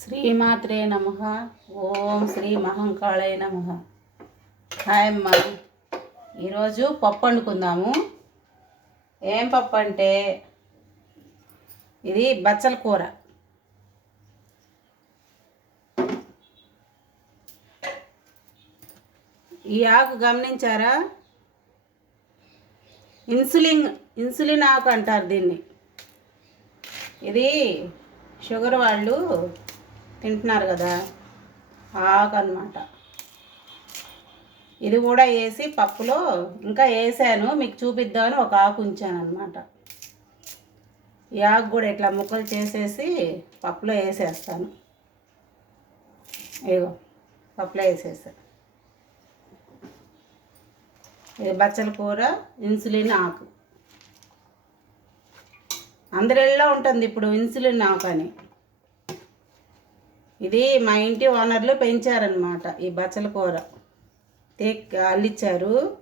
శ్రీమాత్రే నమ. ఓం శ్రీ మహంకాళయ నమ. హాయ్ అమ్మ. ఈరోజు పప్పు వండుకుందాము. ఏం పప్పు అంటే ఇది బచ్చల కూర. ఈ ఆకు గమనించారా? ఇన్సులిన్ ఇన్సులిన్ ఆకు అంటారు దీన్ని. ఇది షుగర్ వాళ్ళు తింటున్నారు కదా. ఆ ఆకు అనమాట ఇది కూడా వేసి పప్పులో ఇంకా వేసాను. మీకు చూపిద్దామని ఒక ఆకు ఉంచాను అనమాట ఈ ఆకు కూడా ఇట్లా ముక్కలు చేసేసి పప్పులో వేసేస్తాను. ఇగో పప్పులో వేసేస్తాను ఇది బచ్చల కూర ఇన్సులిన్ ఆకు. అందరిలో ఉంటుంది ఇప్పుడు ఇన్సులిన్ ఆకు అని. ఇది మా ఇంటి ఓనర్లు పెంచారనమాట ఈ బచ్చల కూర. తేక్ అల్లిచ్చారు.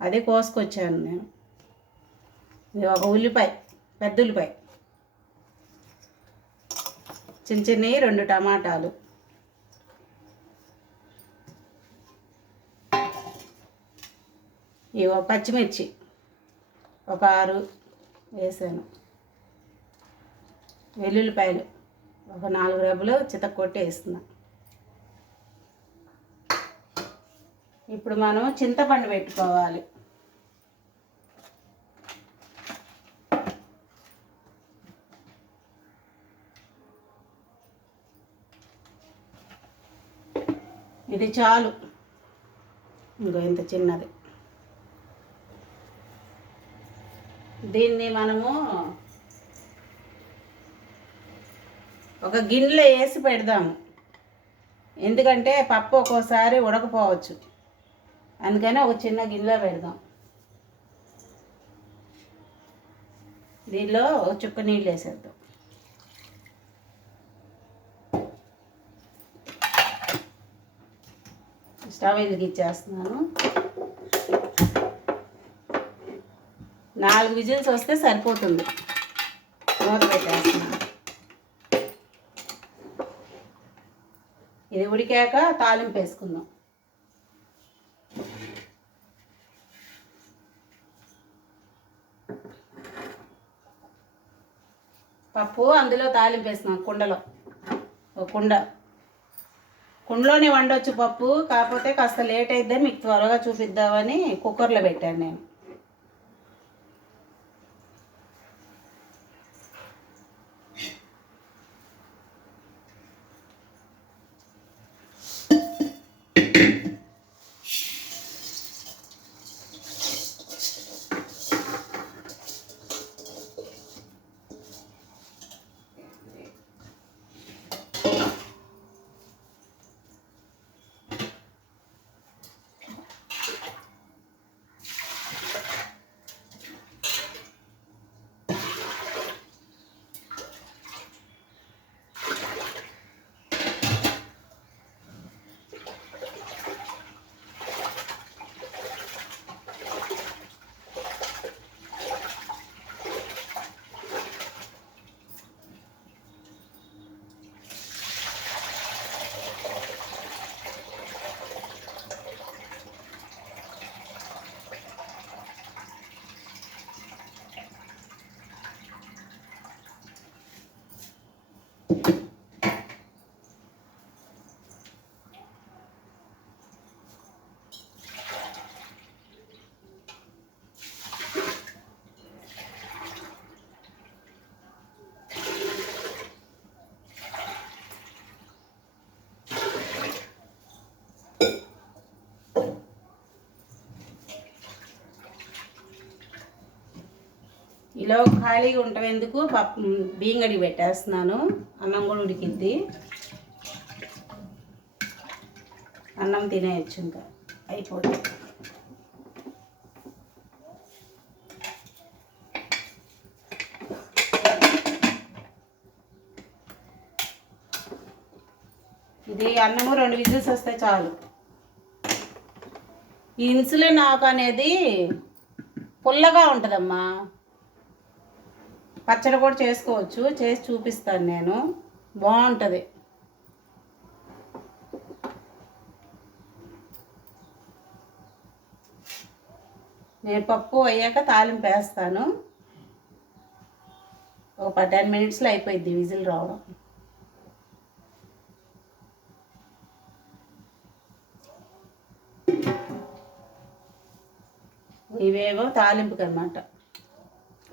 అదే కోసుకొచ్చాను నేను. ఇది ఒక ఉల్లిపాయ పెద్ద ఉల్లిపాయ. చిన్న చిన్నవి రెండు టమాటాలు. ఇవో పచ్చిమిర్చి ఒక ఆరు వేసాను. వెల్లుల్లిపాయలు. ఒక నాలుగు రెబ్బలు చితక్కొట్టి వేస్తున్నా. ఇప్పుడు మనం చింతపండు పెట్టుకోవాలి. ఇది చాలు. ఇంకో ఇంత చిన్నది. దీన్ని మనము ఒక గిన్నెలో వేసి పెడదాము. ఎందుకంటే పప్పు ఒక్కోసారి ఉడకపోవచ్చు. అందుకని ఒక చిన్న గిన్నెలో పెడదాం. దీనిలో ఒక చుక్క నీళ్ళు వేసేద్దాం. స్టవ్ వెలిగించేస్తున్నాను నాలుగు విజిల్స్ వస్తే సరిపోతుంది. మూత పెట్టేస్తున్నాను. ఇది ఉడికాక తాలింపు వేసుకుందాం. పప్పు అందులో తాలింపు వేసినాం కుండలో. ఒక కుండ. కుండలోనే వండొచ్చు పప్పు కాకపోతే కాస్త లేట్ అయిద్దని మీకు త్వరగా చూపిద్దామని కుక్కర్లో పెట్టాను నేను. ఇలా ఖాళీగా ఉండటం ఎందుకు పప్పు బియ్యం గడికి పెట్టేస్తున్నాను. అన్నం కూడా ఉడికిద్ది అన్నం తినేయచ్చు ఇంకా. అయిపోతుంది ఇది అన్నము రెండు విజిల్స్ వస్తే చాలు. ఈ ఇన్సులిన్ ఆకు అనేది పుల్లగా ఉంటుందమ్మా. పచ్చడి కూడా చేసుకోవచ్చు. చేసి చూపిస్తాను నేను. బాగుంటుంది. నేను పప్పు అయ్యాక తాలింపు వేస్తాను. ఒక టెన్ మినిట్స్లో అయిపోయింది విజిల్ రావడం. ఇవేవో తాలింపుకి అనమాట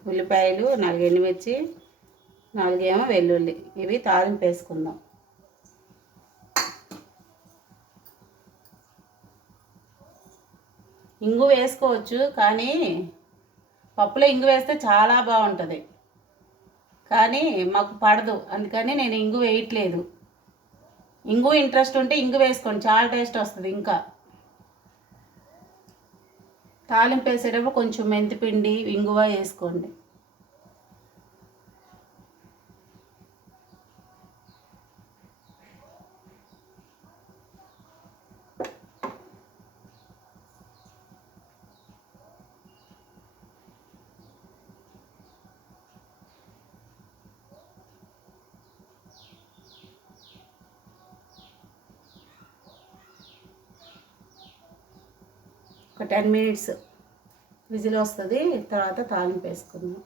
ఉల్లిపాయలు నాలుగు ఎండుమిర్చి నాలుగేమో వెల్లుల్లి. ఇవి తాలింపు వేసుకుందాం. ఇంగు వేసుకోవచ్చు కానీ పప్పులో ఇంగు వేస్తే చాలా బాగుంటుంది. కానీ మాకు పడదు. అందుకని నేను ఇంగు వేయట్లేదు. ఇంగు ఇంట్రెస్ట్ ఉంటే ఇంగు వేసుకోండి. చాలా టేస్ట్ వస్తుంది ఇంకా. తాలింపు వేసేటప్పుడు కొంచెం మెంతిపిండి ఇంగువ వేసుకోండి. ఒక టెన్ మినిట్స్ విజిల్ వస్తుంది తర్వాత తాలింపు వేసుకుందాం.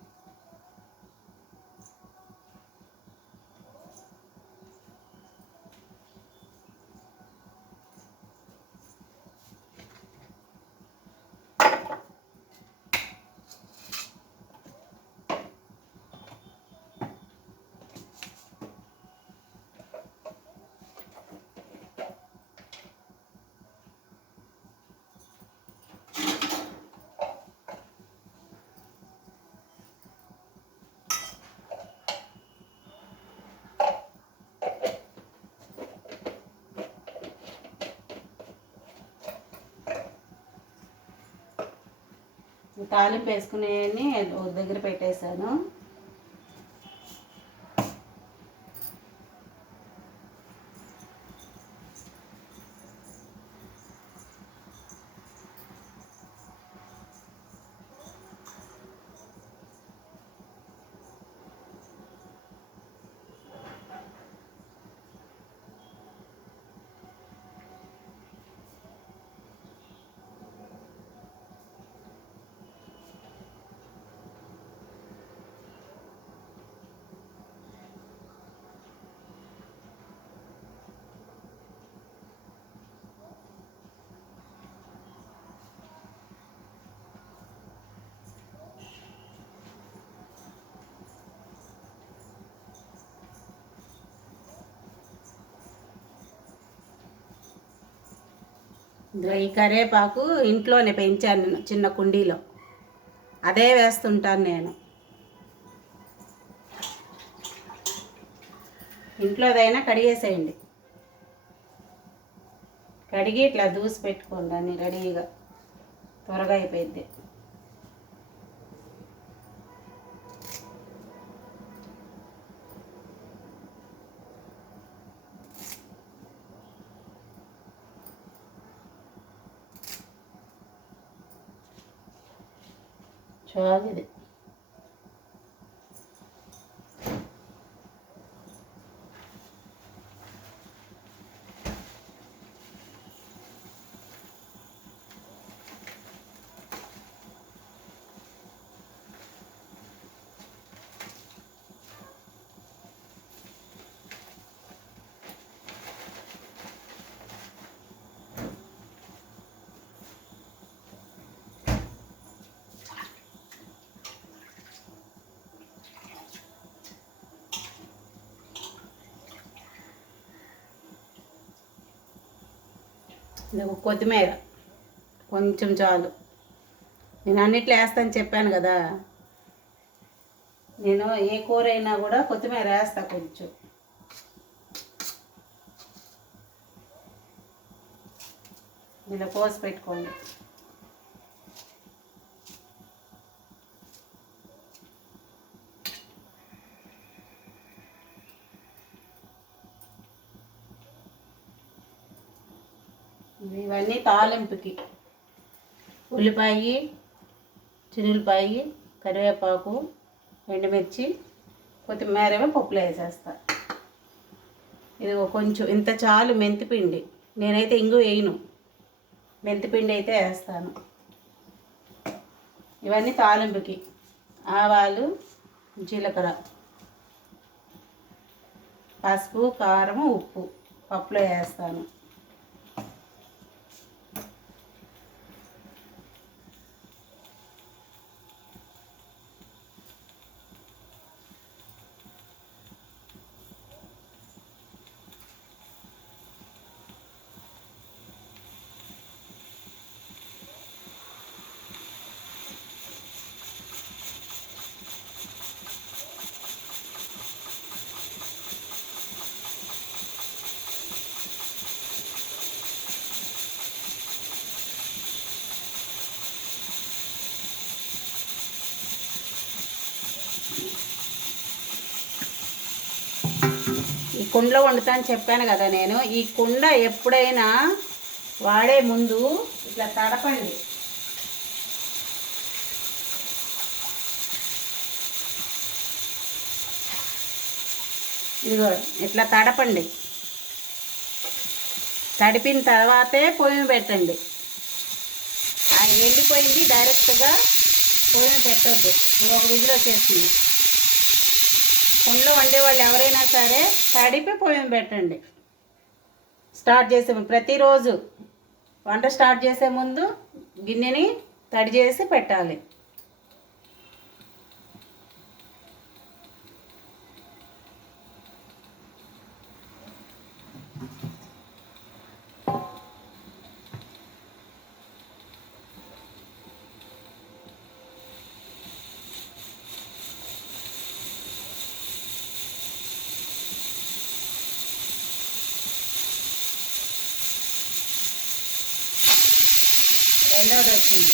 తాలింపు వేసుకునేవి దగ్గర పెట్టేశాను. ఈ కరివేపాకు ఇంట్లోనే పెంచాను నేను చిన్న కుండీలో. అదే వేస్తుంటాను నేను. ఇంట్లోదైనా కడిగేసేయండి. కడిగి ఇట్లా దూసి పెట్టుకోండి అన్ని రెడీగా. త్వరగా అయిపోయింది చాలు కొత్తిమీర. కొంచెం చాలు. నేను అన్నిట్లో వేస్తాను చెప్పాను కదా. నేను ఏ కూర అయినా కూడా కొత్తిమీర వేస్తా కొంచెం. ఇలా పోసి పెట్టుకోండి. ఇవన్నీ తాలింపుకి. ఉల్లిపాయ చిన్నులపాయ కరివేపాకు ఎండుమిర్చి కొత్తిమీర పప్పులో వేసేస్తా. ఇది కొంచెం ఇంత చాలు మెంతిపిండి. నేనైతే ఇంగు వేయను. మెంతిపిండి అయితే వేస్తాను. ఇవన్నీ తాలింపుకి. ఆవాలు జీలకర్ర పసుపు కారం ఉప్పు. పప్పులో వేస్తాను. కుండలో వండుతా అని చెప్పాను కదా నేను. ఈ కుండ ఎప్పుడైనా వాడే ముందు ఇట్లా తడపండి. ఇదిగో ఇట్లా తడపండి. తడిపిన తర్వాతే పొయ్యి పెట్టండి. ఆ ఎండిపోయింది డైరెక్ట్గా పొయ్యి పెట్టద్దు. పెట్టొద్దు ఒక విజిల్ వచ్చేస్తుంది కుండలో వండేవాళ్ళు ఎవరైనా సరే తడిపి పొయ్యి పెట్టండి. స్టార్ట్ చేసే ప్రతిరోజు వంట స్టార్ట్ చేసే ముందు గిన్నెని తడి చేసి పెట్టాలి రెండవది వచ్చింది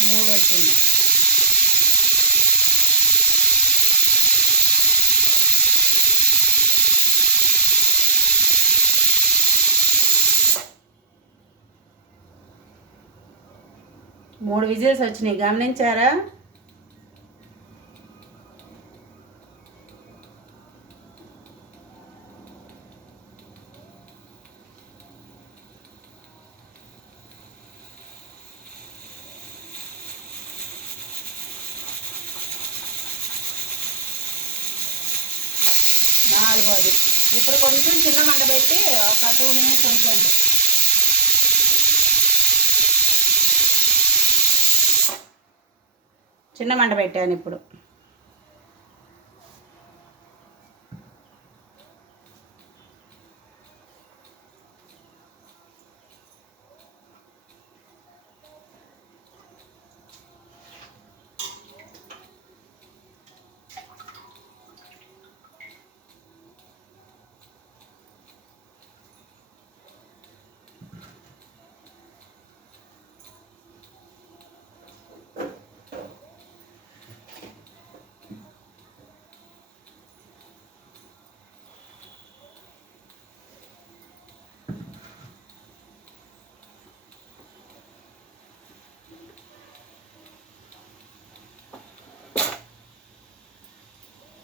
మూడు వచ్చింది మూడు విజిల్స్ వచ్చినాయి. గమనించారా? నాలుగోది. ఇప్పుడు కొంచెం చిన్న మంట పెట్టి ఒక టూ మినిట్స్ ఉంచండి. చిన్న మంట పెట్టాను ఇప్పుడు.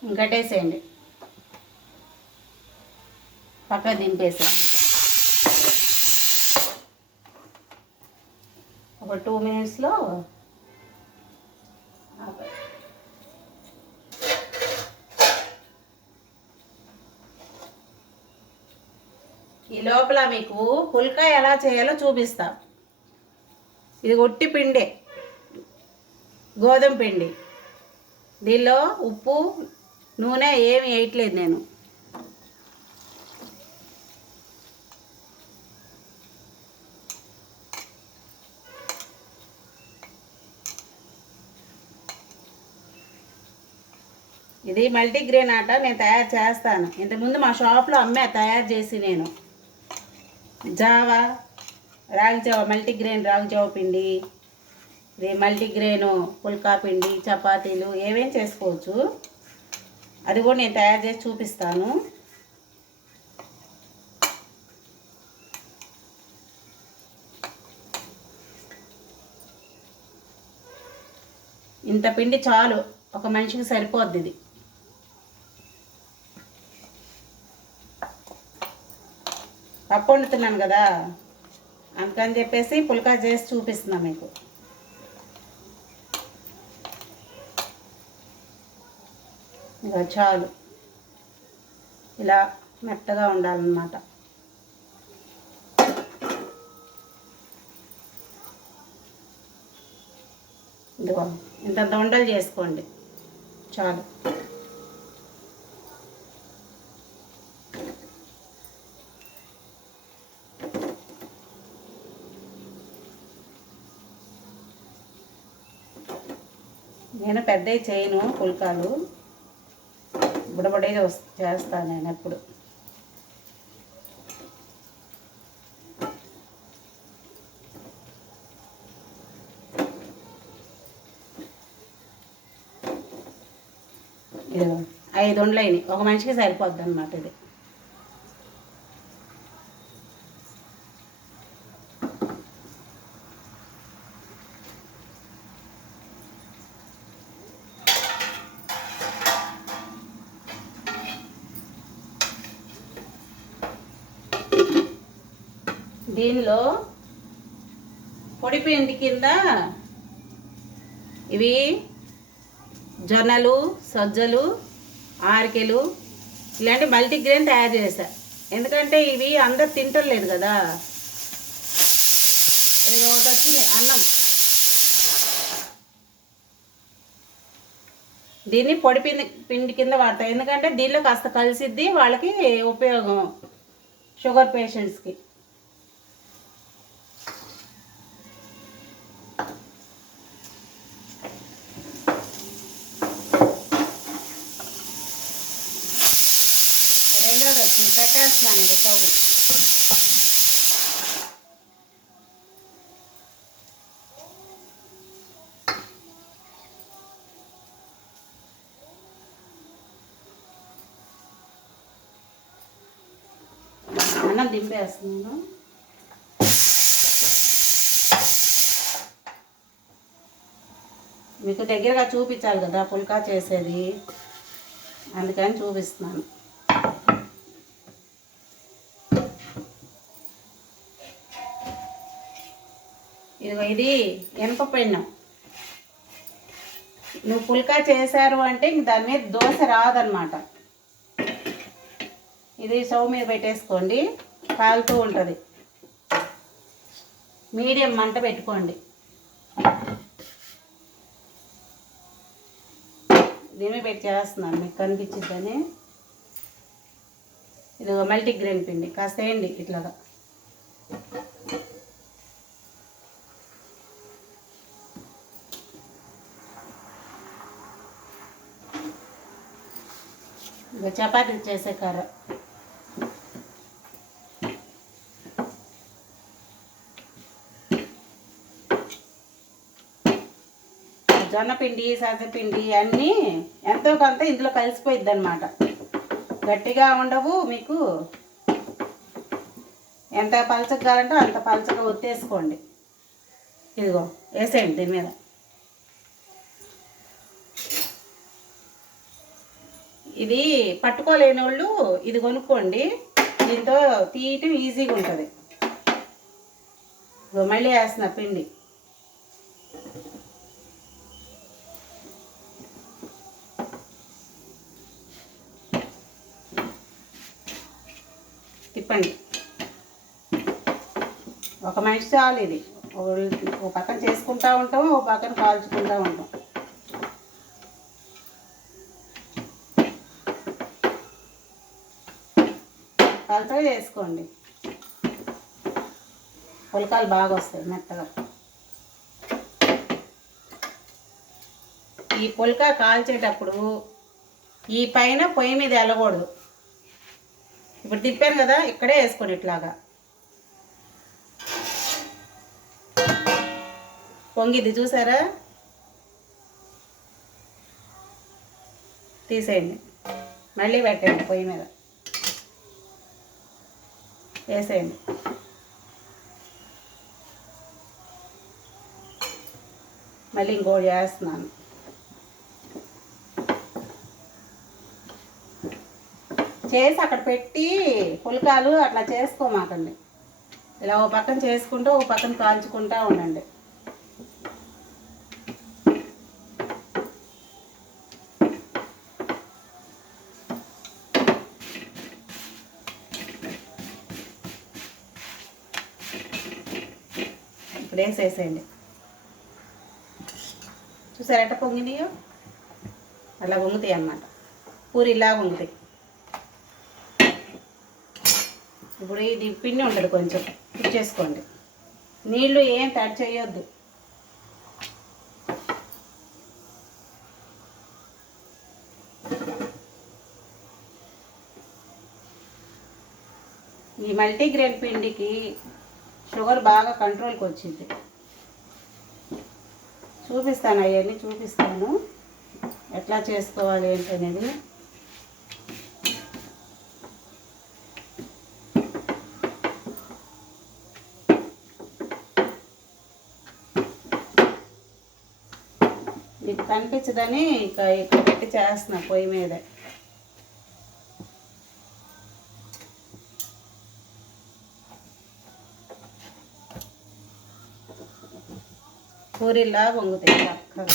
ఇంకటేసేయండి పక్క దింపేసాను ఒక టూ మినిట్స్లో ఈ లోపల మీకు పుల్కా ఎలా చేయాలో చూపిస్తా. ఇది ఒట్టి పిండే గోధుమ పిండి. దీనిలో ఉప్పు నూనె ఏమి వేయట్లేదు నేను. ఇది మల్టీగ్రెయిన్ ఆట నేను తయారు చేస్తాను. ఇంతకుముందు మా షాప్లో అమ్మే తయారు చేసి నేను. జావా రాగి జావ మల్టీగ్రెయిన్ రాగి జావ పిండి ఇది మల్టీగ్రెయిన్ పుల్కా పిండి చపాతీలు ఏమేం చేసుకోవచ్చు? అది కూడా నేను తయారు చేసి చూపిస్తాను. ఇంత పిండి చాలు ఒక మనిషికి సరిపోద్ది ఇది. పప్పు వండుతున్నాను కదా అందుకని చెప్పేసి పుల్కా చేసి చూపిస్తున్నా మీకు. ఇక చాలు. ఇలా మెత్తగా ఉండాలన్నమాట. ఇదిగో ఇంత ఉండలు చేసుకోండి. చాలు. నేను పెద్దవి చేయను పుల్కాలు. బుడబడే చేస్తాను నేను ఎప్పుడు ఇది ఐదు అయినాయి ఒక మనిషికి సరిపోద్ది అనమాట ఇది. దీనిలో పొడి పిండి కింద ఇవి జొన్నలు సజ్జలు ఆరికెలు ఇలాంటి మల్టీగ్రెయిన్ తయారు చేశా. ఎందుకంటే ఇవి అందరు తింటలేదు కదా. ఇది ఒకటి వచ్చింది అన్నం. దీన్ని పొడి పిండి పిండి కింద వాడతాం. ఎందుకంటే దీనిలో కాస్త కలిసిద్ది వాళ్ళకి ఉపయోగం. షుగర్ పేషెంట్స్కి రెండోది వచ్చింది పెట్టేస్తున్నాను ఇది స్టవ్ అన్నం దింపేస్తున్నాను. మీకు దగ్గరగా చూపించాలి కదా పుల్కా చేసేది. అందుకని చూపిస్తున్నాను ఇదిగో ఇది వెనక పెన్నం నువ్వు పుల్కా చేశారు అంటే ఇంక దాని మీద దోశ రాదనమాట ఇది స్టవ్ మీద పెట్టేసుకోండి. కాలుతూ ఉంటుంది. మీడియం మంట పెట్టుకోండి. దీని పెట్టి చేస్తున్నాను. మీకు కనిపించిద్దని. ఇది మల్టీగ్రెయిన్ పిండి. కాస్త వేయండి ఇట్లాగా. ఇంకా చపాతీ చేసే కర్ర. జొన్నపిండి సజ్జపిండి అన్నీ ఎంతో కొంత ఇందులో కలిసిపోయిద్ది అనమాట గట్టిగా ఉండవు మీకు. ఎంత పలచగా కావాలంటే అంత పలచగా ఒత్తేసుకోండి. ఇదిగో వేసేయండి దీని మీద. ఇది పట్టుకోలేని వాళ్ళు ఇది కొనుక్కోండి. దీంతో తీయటం ఈజీగా ఉంటుంది. మళ్ళీ వేస్తున్నా పిండి. తిప్పండి. ఒక మనిషి చాలు ఇది. ఒక- ఒక పక్కన చేసుకుంటా ఉంటాం ఒక పక్కన కాల్చుకుంటా ఉంటాం. కలతో చేసుకోండి పులకాలు బాగా వస్తాయి మెత్తగా. ఈ పుల్కా కాల్చేటప్పుడు ఈ పైన పొయ్యి మీద వెళ్ళకూడదు ఇప్పుడు తిప్పాను కదా ఇక్కడే వేసుకోండి ఇట్లాగా. పొంగిది చూసారా? తీసేయండి. మళ్ళీ పెట్టండి పొయ్యి మీద. వేసేయండి. మళ్ళీ ఇంకోటి చేస్తున్నాను. చేసి అక్కడ పెట్టి పుల్కాలు అట్లా చేసుకోమాకండి. ఇలా ఓ పక్కన చేసుకుంటూ ఓ పక్కన కాల్చుకుంటూ ఉండండి. ఇప్పుడు వేసేసేయండి. చూసారు ఎట్ట పొంగినాయో? అలా పొంగుతాయి అన్నమాట. పూరి ఇలా పొంగుతాయి ఇప్పుడు ఇది పిండి ఉంటుంది కొంచెం. కుక్ చేసుకోండి. నీళ్ళు ఏం టచ్ చేయొద్దు. ఈ మల్టీగ్రెయిన్ పిండికి షుగర్ బాగా కంట్రోల్కి వచ్చింది. చూపిస్తాను అవన్నీ చూపిస్తాను. ఎట్లా చేసుకోవాలి ఏంటనేది. మీకు కనిపించదని ఇక ఇక్కడ పెట్టి చేస్తున్నా పొయ్యి మీదే. పూరిలా వంగుతాయి చక్కగా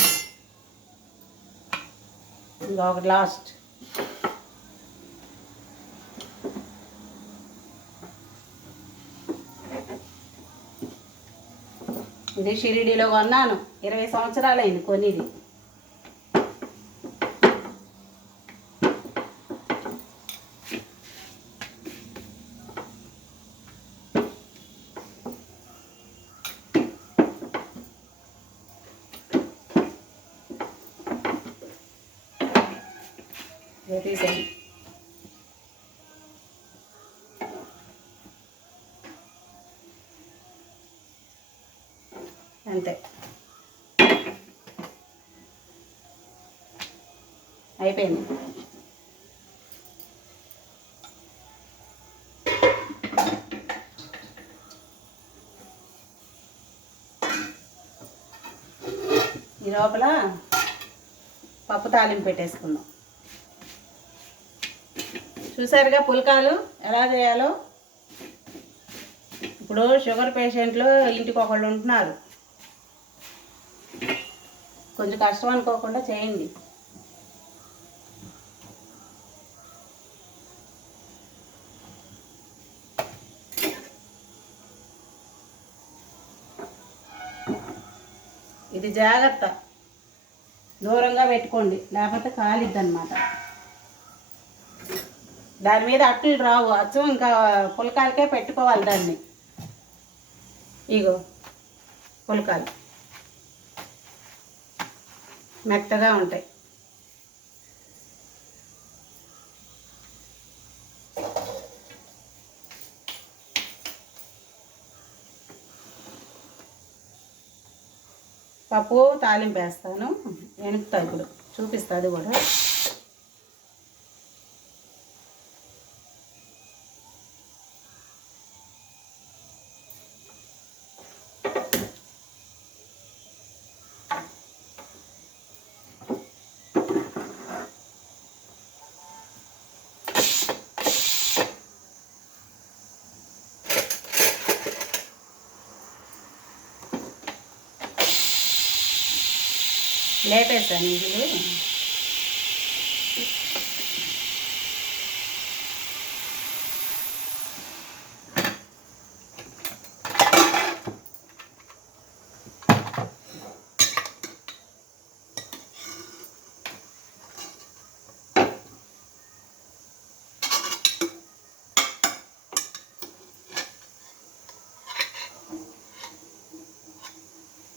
ఇంకా ఒకటి లాస్ట్. ఇది షిరిడీలో కొన్నాను. ఇరవై సంవత్సరాలైంది కొనిది ఇది తీసేయండి అంతే. అయిపోయింది. ఈ లోపల పప్పు తాలింపు పెట్టేసుకుందాం. చూసారుగా పుల్కాలు ఎలా చేయాలో? ఇప్పుడు షుగర్ పేషెంట్లు ఇంటికి ఒకళ్ళు ఉంటున్నారు. కొంచెం కష్టం అనుకోకుండా చేయండి. ఇది జాగ్రత్త. దూరంగా పెట్టుకోండి. లేకపోతే కాలిద్దనమాట దాని మీద అట్లు రావు. అచ్చం ఇంకా పులకాలకే పెట్టుకోవాలి దాన్ని. ఇగో పులకాలు. మెత్తగా ఉంటాయి. పప్పు తాలింపు వేస్తాను. వెనుకుతా ఇప్పుడు చూపిస్తుంది కూడా. లేపేసాను ఇది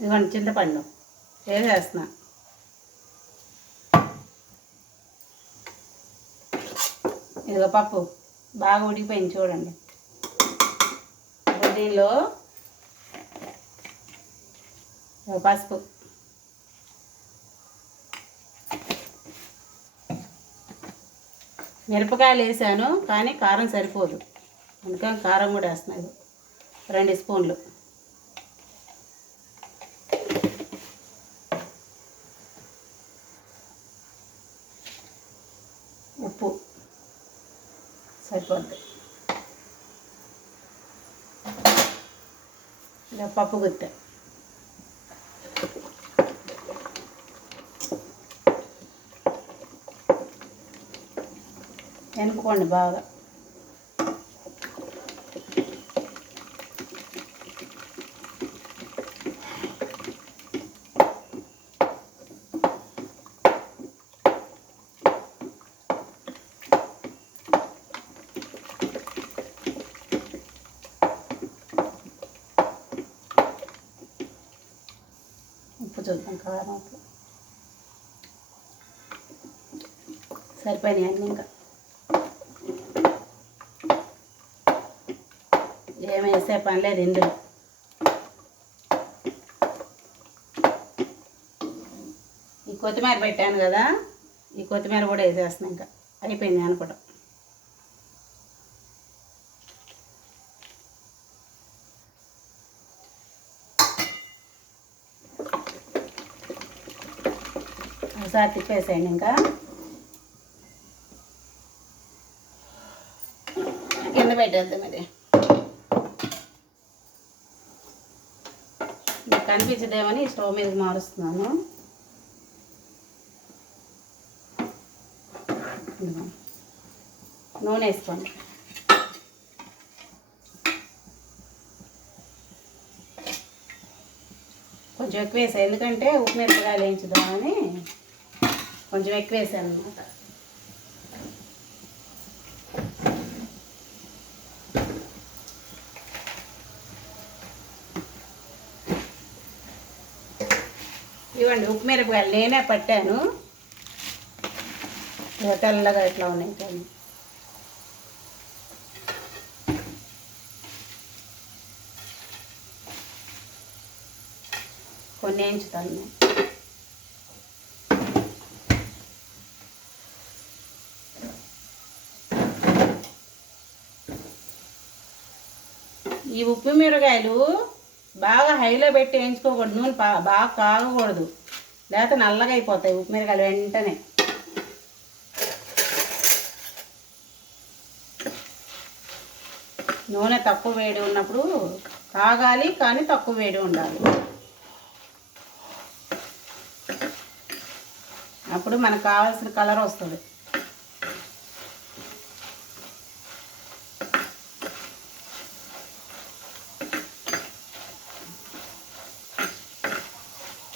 ఇదిగోండి చింతపండు వేసేస్తున్నా ఇదిగో పప్పు. బాగా ఉడికిపోయింది చూడండి. దీనిలో పసుపు. మిరపకాయలు వేసాను కానీ కారం సరిపోదు. అందుకని కారం కూడా వేస్తున్నాను. రెండు స్పూన్లు ఉప్పు సరిపోద్ది ఇలా పప్పు గుత్త. వెనుకోండి బాగా ఉప్పు చూద్దాం కారం ఉప్పు సరిపోయినాయి అన్నీ ఇంకా. ఏమి వేసే పనిలే రెండు ఇందులో ఈ కొత్తిమీర పెట్టాను కదా ఈ కొత్తిమీర కూడా వేసేస్తున్నాను ఇంకా. అయిపోయింది అనుకోవటం ఒకసారి తిప్పేసేయండి ఇంకా కింద పెట్టేద్దాం మరి మీకు కనిపించదేమని స్టవ్ మీద మారుస్తున్నాను. నూనె వేసుకోండి. కొంచెం ఎక్కువ వేసాను ఎందుకంటే ఉప్పు మిరపకాయలు వేయించుదామని కొంచెం ఎక్కువ వేసాను అనమాట ఇవ్వండి నేనే పట్టాను. తెల్లగా ఇట్లా ఉన్నాయి కానీ కొన్ని వేయించుతాను. ఈ ఉప్పు మిరగాయలు బాగా హైలో పెట్టి వేయించుకోకూడదు. నూనె బాగా కాగకూడదు. లేకపోతే నల్లగా అయిపోతాయి ఉప్పు మిరగాయలు వెంటనే. నూనె తక్కువ వేడి ఉన్నప్పుడు కాగాలి కానీ తక్కువ వేడి ఉండాలి. అప్పుడు మనకు కావాల్సిన కలర్ వస్తుంది.